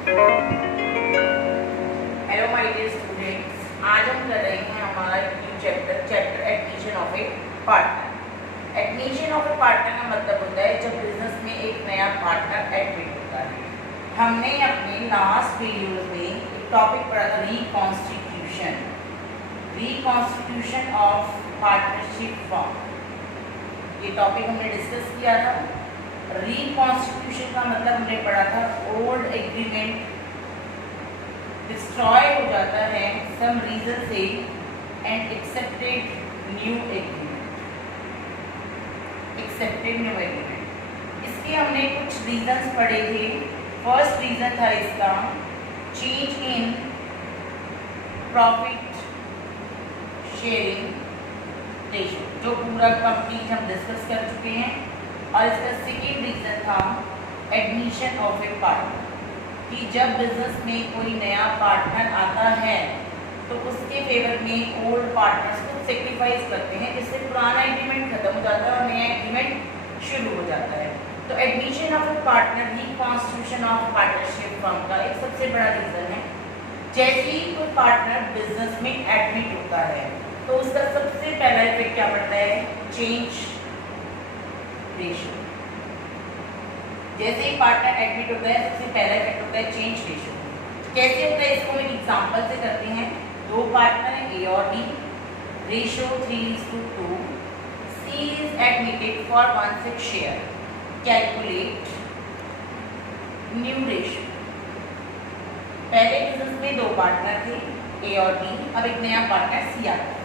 Hello my dear students, आज हम कर रहे हैं हमारा new chapter admission of A partner. Admission of A partner का मतलब होता है जब बिजनेस में एक नया पार्टनर एडमिट होता है। हमने अपने लास्ट वीडियोस में एक टॉपिक पढ़ा था, रिकॉन्स्टिट्यूशन ऑफ पार्टनरशिप फॉर्म। ये टॉपिक हमने डिस्कस किया था। रिकॉन्स्टिट्यूशन का मतलब हमने पढ़ा था ओल्ड एग्रीमेंट डिस्ट्रॉय हो जाता है सम रीजन से एंड एक्सेप्टेड न्यू एग्रीमेंट। इसके हमने कुछ रीजंस पढ़े थे। फर्स्ट रीजन था इसका change in profit sharing ratio, जो पूरा कंप्लीट हम डिस्कस कर चुके हैं। और इसका सेकेंड रीजन था एडमिशन ऑफ ए पार्टनर, कि जब बिजनेस में कोई नया पार्टनर आता है तो उसके फेवर में ओल्ड पार्टनर्स को सेक्रीफाइस करते हैं, जिससे पुराना एग्रीमेंट खत्म हो जाता है और नया एग्रीमेंट शुरू हो जाता है। तो admission of A partner reconstitution of partnership firm का एक सबसे बड़ा रीजन है। जैसे ही कोई पार्टनर बिजनेस में एडमिट होता है तो उसका सबसे पहला इफेक्ट क्या पड़ता है, चेंज रेशियो। जैसे ही पार्टनर एडमिट होता है सबसे पहला इफेक्ट होता है चेंज रेशियो। कैसे होता है इसको हम एक एग्जांपल से करते हैं। दो पार्टनर हैं ए और D, ratio 3:2, C is admitted for 1/6 share. Calculate new ratio. पहले बिजनेस में दो पार्टनर थे ए और डी, अब एक नया पार्टनर सी आता है।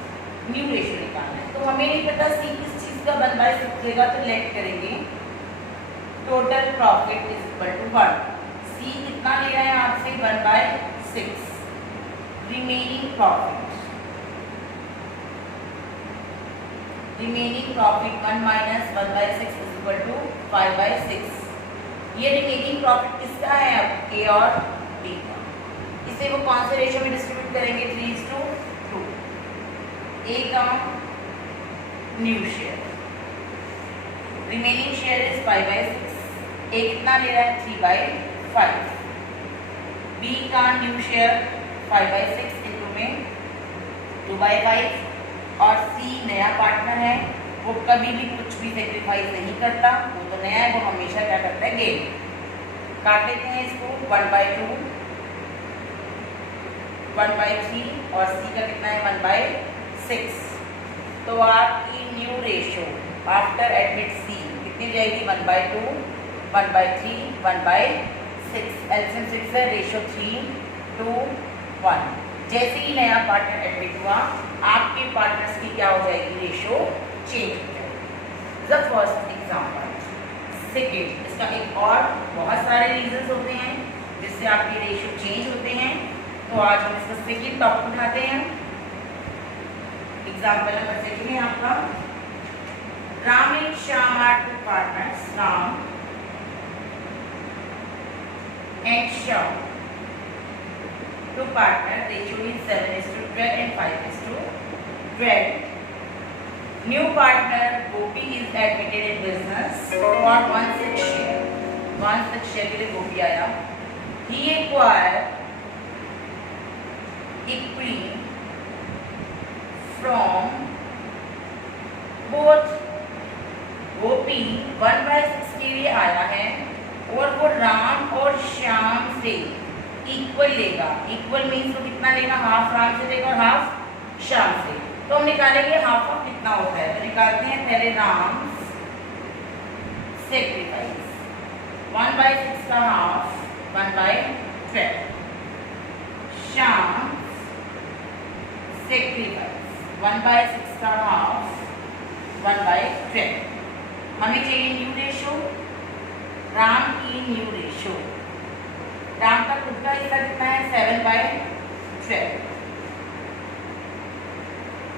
न्यू रेशियो निकालना है, तो हमें नहीं पता सी किस चीज का 1/6 देगा, तो लेट करेंगे total profit is equal to 1। C कितना ले रहा है आपसे 1/6। Remaining profit 1 minus 1/6 is equal to 5/6। ये रिमेनिंग प्रॉफिट किसका है, अब ए और बी का। इसे वो कौन से रेशियो में डिस्ट्रीब्यूट करेंगे, 3:2। ए का new share, remaining share is 5/6। ए कितना ले रहा है 3/5। बी का न्यू शेयर 5/6 इंटू में 2/5। और सी नया पार्टनर है, वो कभी भी कुछ भी सेक्रीफाइस नहीं करता, वो तो नया है, वो हमेशा क्या करता है, गेन। काट लेते हैं इसको 1/2, 1/3 और सी का कितना है 1/6। तो आपकी न्यू रेशियो आफ्टर एडमिट सी कितनी जाएगी, 1/2, 1/3, 1/6। एलसीएम 6 है, रेशियो 3:1। जैसे ही नया पार्टनर एडमिट हुआ आपके पार्टनर्स की क्या हो जाएगी, रेशियो चेंज हो जाएगी। The first example. सेकेंड, इसका एक और बहुत सारे रीजंस होते हैं जिससे आपके रेशियो चेंज होते हैं। तो आज हम इसका सेकेंड टॉपिक उठाते हैं। एग्जाम्पल नंबर सेकेंड है आपका, Ram and Shyam are two partners. Ram and Shyam two partner, ratio is 7:12 and 5:12। New partner Gopi is admitted in business for 1/6 share. 1/6 share के लिए गोपी आया। He acquire equity from both। Gopi 1/6 के लिए आया है और वो राम और श्याम से इक्वल लेगा। इक्वल मीन्स वो कितना लेगा, हाफ राम से लेगा और हाफ श्याम से। तो हम निकालेंगे हाफ ऑफ कितना होता है, तो निकालते हैं पहले राम सेक्रीफाइस 1/6 का हाफ 1/12। श्याम सेक्रीफाइस 1/6 का हाफ 1/12। हमें चाहिए न्यू रेशियो, राम की न्यू रेशियो। राम का खुद का हिस्सा कितना है 7/12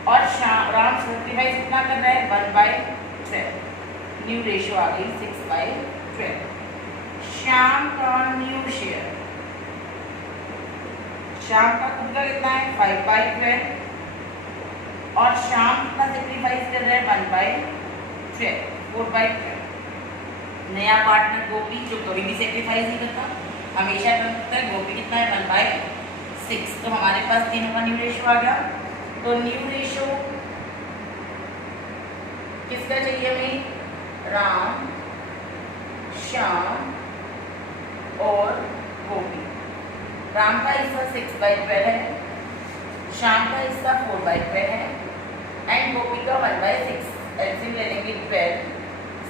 और राम सेक्रीफाइस कितना कर रहा है 1/12। न्यू रेशियो आ गई 6/12। श्याम का न्यू शेयर, श्याम का खुद का कितना है 5/12 और श्याम कितना सेक्रीफाइस कर रहा है 1/12, 4/12। नया पार्टनर गोपी जो कभी भी सेक्रीफाइस नहीं करता, हमेशा कम होता है, गोपी कितना है 1/6। तो हमारे पास तीनों का न्यू रेशो आ गया। तो न्यू रेशो किसका चाहिए हमें? राम, श्याम और गोपी। राम का हिस्सा 6/12 है, श्याम का हिस्सा 4/12 है एंड गोपी का 1/6। एलसीएम ले लेंगे 12,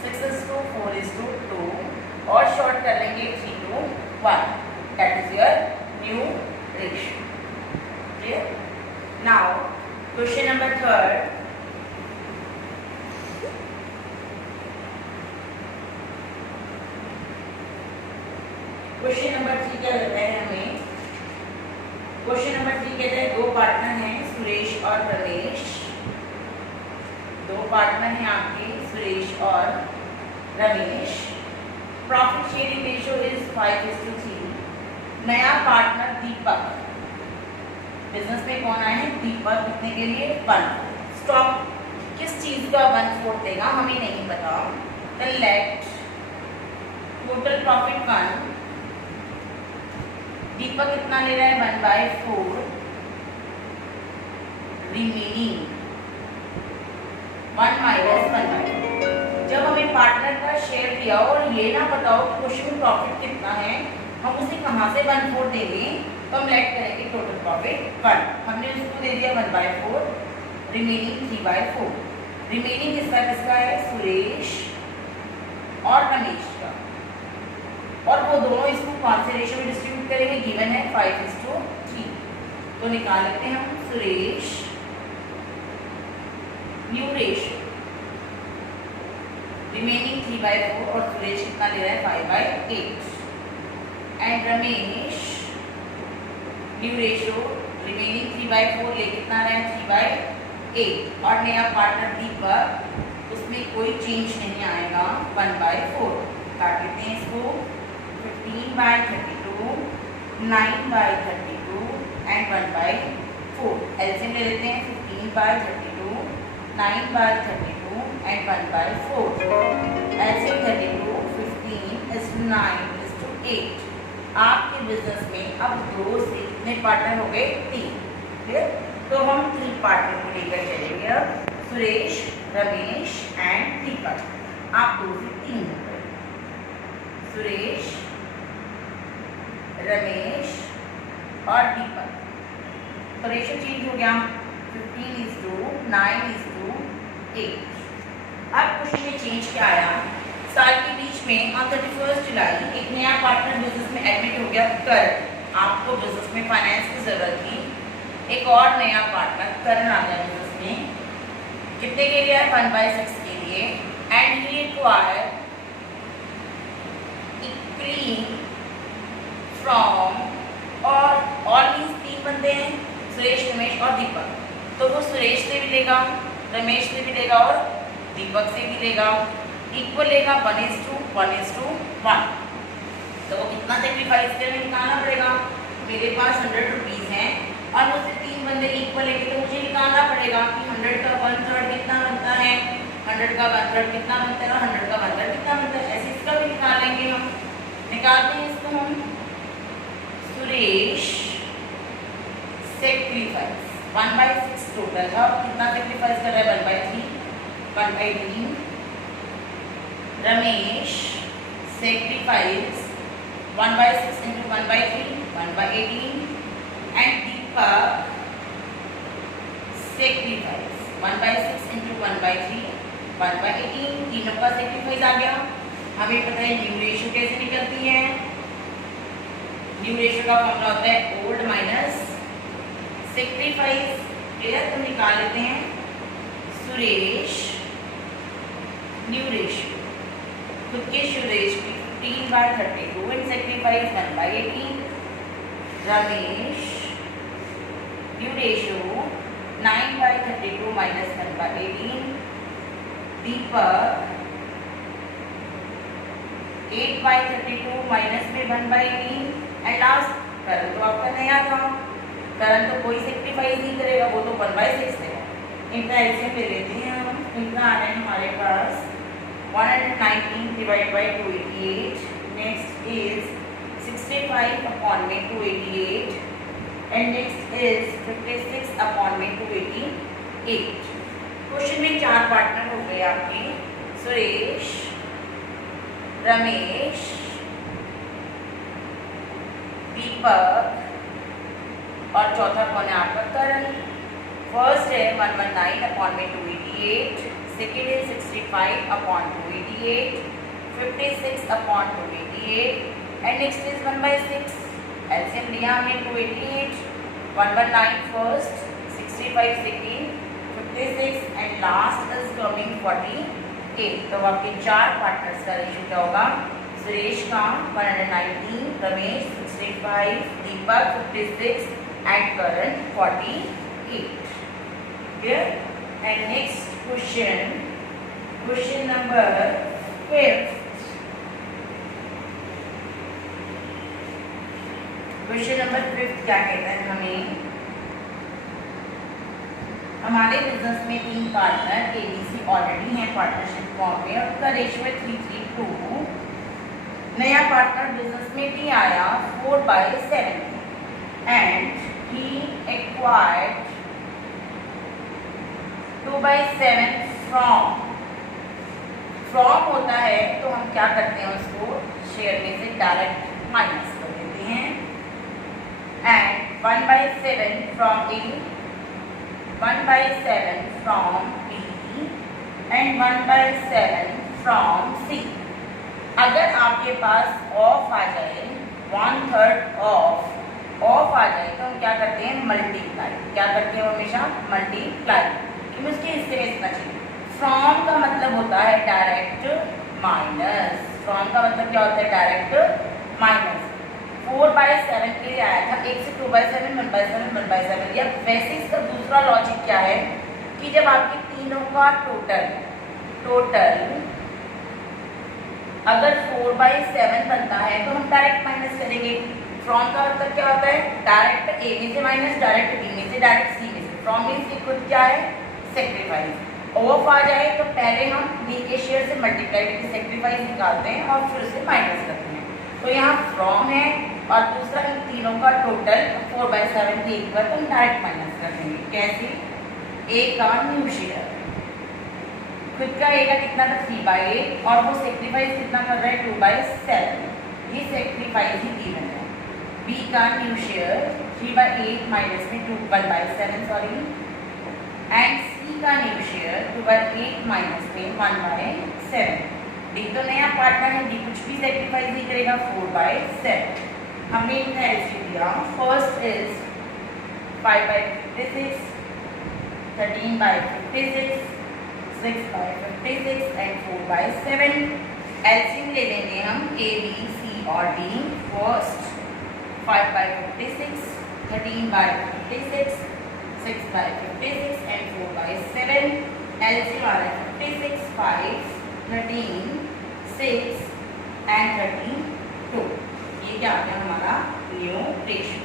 6:4:2 और शॉर्ट कर लेंगे 3:1। That is your new ratio. Clear? Now question number 3। Question number 3 क्या कहता है हमें? क्वेश्चन नंबर 3 कहता है दो पार्टनर हैं सुरेश और रमेश। दो पार्टनर हैं आपके सुरेश और Ramesh. Profit sharing ratio is 5:3। नया पार्टनर दीपक, बिजनेस में कौन आए हैं? दीपक। कितने के लिए? 1। स्टॉक किस चीज का 1/4 देगा हमें नहीं पता। Then let total profit 1। Deepak कितना ले रहा है? 1/4 रिमेनिंग 1 - 1/4। जब हमें पार्टनर का शेयर दिया और ये ना पता हो कि क्वेश्चन में प्रॉफिट कितना है, हम उसे कहाँ से 1/4 देंगे? तो हम लेट करेंगे टोटल प्रॉफिट 1। हमने उसको दे दिया 1/4 रिमेनिंग 3/4। रिमेनिंग किसका किसका है? सुरेश और रमेश का। और वो दोनों इसको कौन से रेशियो में डिस्ट्रीब्यूट करेंगे? गिवन है 5:3। तो निकाल लेते हैं हम सुरेश न्यू रेशियो रिमेनिंग 3/4 और सुरेश कितना ले रहा है? 5/8 and Ramesh new ratio remaining 3/4 ले कितना रहा है? 3/8 और नया पार्टनर दीपक, उसमें कोई चेंज नहीं आएगा 1/4। काट लेते हैं इसको 15/32, 9/32 एंड 1/4। एलसीएम ले लेते हैं 15/32, 9/32 एंड 1/4। एलसीएम 32, 15:9:8। आपके बिजनेस में अब 2 से कितने पार्टनर हो गए? 3। क्लियर? तो हम 3 पार्टनर को लेकर चलेंगे अब, सुरेश, रमेश एंड दीपक। आप 2 से 3 हो गए, सुरेश, रमेश और दीपक। तो रेशियो चेंज हो गया 15:9:8। अब क्वेश्चन में चेंज क्या आया? साल के बीच में ऑन 31 जुलाई एक नया पार्टनर बिजनेस में एडमिट हो गया, करण। आपको बिजनेस में फाइनेंस की जरूरत थी, एक और नया पार्टनर करण आ गया बिजनेस में। कितने के लिए? 1/6 के लिए। And he require equity from और मीन्स 3 बंदे हैं, सुरेश, रमेश और दीपक। तो वो सुरेश से भी लेगा, रमेश से भी लेगा और दीपक से भी लेगा। इक्वल लेगा 1:1:1। तो वो कितना सेक्रीफाइस करके निकालना पड़ेगा? मेरे पास 100 रुपीज़ हैं और मुझसे 3 बंदे इक्वल लेंगे, तो मुझे निकालना पड़ेगा कि 100 का 1/3 कितना बनता है, 100 का 1/3 कितना बनता है और 100 का 1/3 कितना बनता है। ऐसे इसका भी निकालेंगे हम। निकालते हैं इसको हम। सुरेश सेक्रीफाइस 1/6 टोटल था, कितना सेक्रीफाइस कर रहा है? 1/3, 1/3। Ramesh sacrifice 1/6 into 1/3, 1/18 and Deepak sacrifice 1/6 into 1/3, 1/18। तीनों का सेक्रीफाइस आ गया। हमें पता है न्यू रेशियो कैसे निकलती है। न्यू रेशियो का फॉर्मूला होता है ओल्ड माइनस सेक्रीफाइस। क्लियर? तो निकाल लेते हैं सुरेश न्यू रेशियो, खुद के सुरेश की 15/32 and sacrifice 1/18। Ramesh new ratio 9/32 minus 1/18। Deepak 8/32 minus में 1/18 एंड लास्ट करण तो आपका नया था, करण तो कोई सेक्रीफाइस नहीं करेगा, वो तो 1/6 देगा। इनका एलसीएम ले लेते हैं हम। इनका आ रहा है हमारे पास 119 divided by 288. Next is 16 65 upon में 288 and next is 56 upon में 288. क्वेश्चन में 4 पार्टनर हो गए आपके, सुरेश, रमेश, दीपक और चौथा कौन है आपका करण। फर्स्ट है 119 अपॉन में 288, सेकेंड है 65 upon 288, 56 upon 288 and next is 1/6। LCM लिया हमने 288, 119 first, 65 second, 56 and last is coming 48। तो आपके 4 पार्टनर्स का रेशियो क्या होगा, सुरेश का 119, रमेश 65, दीपक 56 and Karan 48। Clear? And next question number 5. Question number 5 क्या कहता है हमें, हमारे बिजनेस में 3 पार्टनर ABC ऑलरेडी हैं पार्टनरशिप फॉर्म में और उसका रेशियो है 3:2। नया पार्टनर बिजनेस में भी आया 4/7 एंड ही एक्वायर्ड 2/7 फ्रॉम होता है तो हम क्या करते हैं, उसको शेयर में से डायरेक्ट माइनस कर देते हैं। And 1/7 from A, 1/7 from B and 1/7 from C। अगर आपके पास ऑफ आ जाए, 1/3 ऑफ आ जाए तो हम क्या करते हैं, मल्टीप्लाई। क्या करते हैं हमेशा, मल्टीप्लाई। उसके हिस्से में इतना चाहिए। फ्रॉम का मतलब होता है डायरेक्ट माइनस। फ्रॉम का मतलब क्या होता है, डायरेक्ट माइनस। 4/7 के लिए आया था, 1 से 2/7, 1/7, 1/7। या वैसे इसका दूसरा लॉजिक क्या है कि जब आपके तीनों का टोटल अगर 4/7 बनता है तो हम डायरेक्ट माइनस करेंगे। फ्रॉम का मतलब क्या होता है, डायरेक्ट A में से माइनस, डायरेक्ट B में से, डायरेक्ट C में से। फ्रॉम मीन्स खुद क्या है, सेक्रीफाइस। ऑफ आ जाए तो पहले हम B के शेयर से मल्टीप्लाई करके सेक्रीफाइस निकालते हैं और फिर उसे माइनस करते हैं। तो यहाँ फ्रॉम है और दूसरा इन तीनों का टोटल 4/7 के इक्वल तो हम डायरेक्ट माइनस कर देंगे। कैसे, A का न्यू शेयर, खुद का A का कितना था 3/8 और वो सेक्रीफाइस कितना कर रहा है 2/7। ये सेक्रीफाइस ही गिवन है। B का न्यू शेयर 3/8 माइनस में 1/7 सॉरी, एंड C का न्यू शेयर 2/8 माइनस में 1/7। D तो नया पार्टनर है, D कुछ भी सेक्रीफाइस नहीं करेगा, 4/7। हमने इनका एलसीएम दिया। First is 5/56, 13/56, 6/56 and 4/7। एलसीएम ले लेंगे हम A, B, C और D। First 5/56, 13/56, 6/56 and 4/7। LCM आ रहा है 56, 5, 13, 6 and 32। ये क्या आ गया हमारा न्यू रेशियो।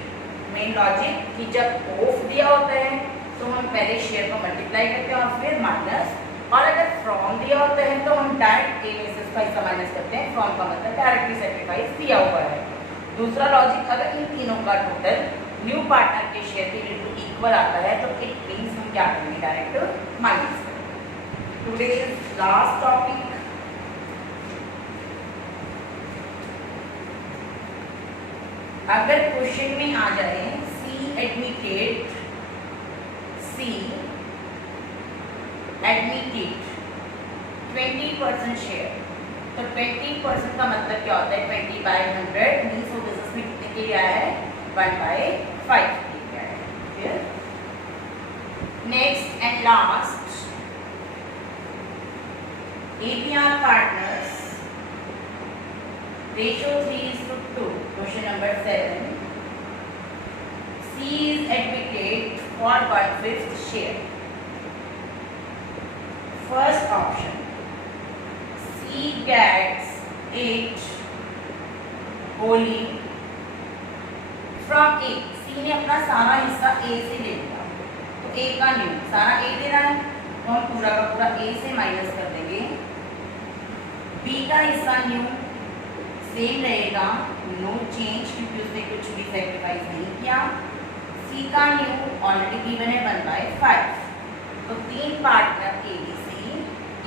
मेन लॉजिक कि जब ऑफ दिया होता है तो हम पहले शेयर को मल्टीप्लाई करते हैं और फिर माइनस, और अगर फ्रॉम दिया होता है तो हम डायरेक्ट A में से उसका हिस्सा माइनस करते हैं। फ्रॉम का मतलब डायरेक्टली सेक्रीफाइस दिया हुआ है। दूसरा लॉजिक, अगर इन तीनों का टोटल न्यू पार्टनर के शेयर के बिल्कुल इक्वल आता है तो इट मींस हम क्या करेंगे, डायरेक्ट माइनस करेंगे। टुडेज लास्ट टॉपिक, अगर क्वेश्चन में आ जाए C एडमिटेड 20% शेयर, तो 20% का मतलब क्या होता है, 20/100 मींस वो बिजनेस में कितने के लिए आया है, 1/5 के लिए आया है। Next and last, APR partners ratio 3:2। Question number 7. C is admitted for 1/5 share. First option, C gets 8 wholly from A। C ने अपना सारा हिस्सा A से ले लिया, तो A का न्यू, सारा A दे रहा है तो हम पूरा का पूरा A से माइनस कर देंगे। B का हिस्सा न्यू सेम रहेगा, नो चेंज, क्योंकि उसने कुछ भी सेक्रीफाइस नहीं किया। सी का न्यू ऑलरेडी गिवन है 1/5। तो 3 पार्टनर ए बी सी,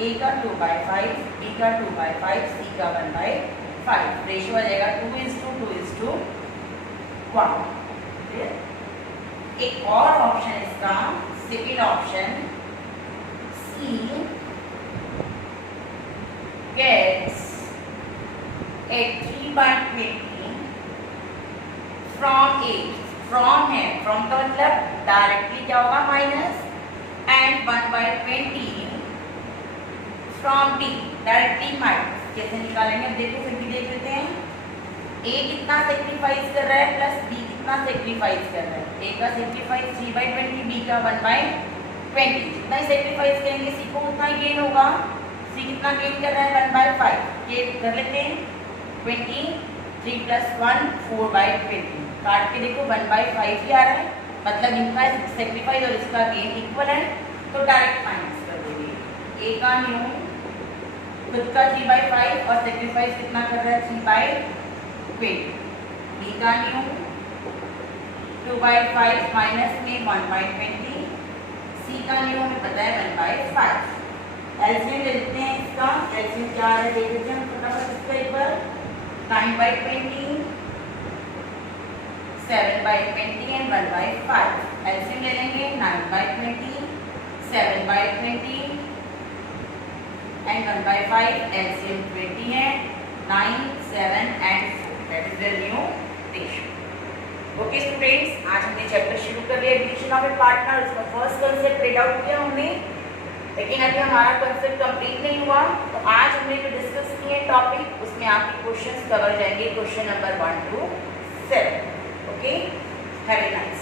ए का 2/5, बी का 2/5, सी का 1/5। रेशियो आ जाएगा 2:2:1। एक और ऑप्शन इसका second option, C gets a 3/20 from A। From है, फ्रॉम का मतलब डायरेक्टली क्या होगा माइनस, एंड 1/20 फ्रॉम B, डायरेक्टली माइनस। कैसे निकालेंगे देखो, फिर भी देख लेते हैं। A कितना सेक्रीफाइस कर रहा है प्लस B कितना सेक्रीफाइस कर रहा है। A का सेक्रीफाइस 3/20, B का 1/20। जितना ही सेक्रीफाइस करेंगे C को उतना ही गेन होगा। C कितना गेन कर रहा है 1/5। ये कर लेते हैं, 20, 3 + 1 4/20। काट के देखो 1/5 ही आ रहा है, मतलब इनका सेक्रीफाइस और इसका गेन इक्वल है, तो डायरेक्ट माइनस कर देंगे। A का न्यू खुद का 3/5 और सेक्रीफाइस कितना कर रहा है 3/20। B का न्यू 2/5 माइनस में 1/20। C का न्यू हमें पता है 1/5। एलसीएम ले लेते हैं इसका। एलसीएम क्या है देख लेते हैं फटाफट इसका एक बार। 9/20, 7/20 एंड 1/5। एलसीएम ले लेंगे 9/20, 7/20 एंड 1/5। एलसीएम 20 है, 9, 7 and 4। That is the new ratio. Okay students, आज हमने चैप्टर शुरू कर लिया एडिशन ऑफ ए पार्टनर। उसका फर्स्ट कंसेप्ट रीड आउट किया हमने, लेकिन अभी हमारा कंसेप्ट कंप्लीट नहीं हुआ। तो आज हमने जो डिस्कस किए टॉपिक, उसमें आपके क्वेश्चंस कवर जाएंगे, question number 1 to 7। Okay, have a nice